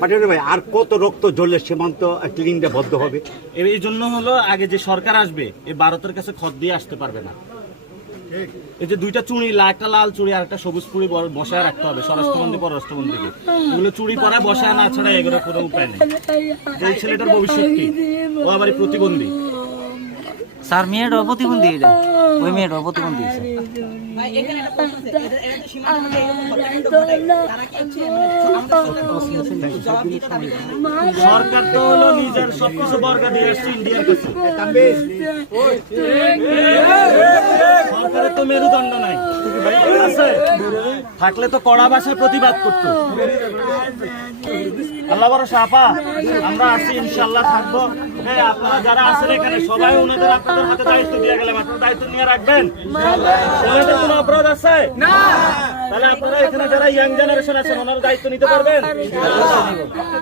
পাটোয়ারি ভাই আর কত রক্ত ঝরলে সীমান্ত ক্লিনটা বদ্ধ হবে? এই জন্য হলো আগে যে সরকার আসবে এই ভারতের কাছে খত দিয়ে আসতে পারবে না। এই যে দুইটা চুড়ি, একটা লাল চুড়ি আর একটা সবুজ চুড়ি বসায় রাখতে হবে স্বরাষ্ট্রমন্ত্রী পররাষ্ট্রমন্ত্রীকে। এগুলো চুড়ি পরা বসায় না ছাড়া এগুলো কোনো উপায় নেই। এই ছেলেটার ভবিষ্যৎ কি? ও আবার প্রতিবন্ধী। স্যার মেয়েটাও প্রতিবন্ধী, এটা ওই মেয়েটাও প্রতিবন্ধী। সরকার তো হলো নিজের সবকিছু বর্গা দিয়ে আসছে ইন্ডিয়ার কাছে। সরকারের তো মেরুদণ্ড নাই, আছে থাকলে তো কড়া ভাষায় প্রতিবাদ করতো। আল্লাহ ভরসা আপা, আমরা আছি ইনশাআল্লাহ, থাকবো। আপনারা যারা আছেন এখানে সবাই ওনাদের আপনাদের হাতে দায়িত্ব দিয়ে গেলাম, আপনারা দায়িত্ব নিয়ে রাখবেন। ওনাদের কোনো অপরাধ আছে না? তাহলে আপনারা এখানে যারা ইয়াং জেনারেশন আছেন ওনারা দায়িত্ব নিতে পারবেন।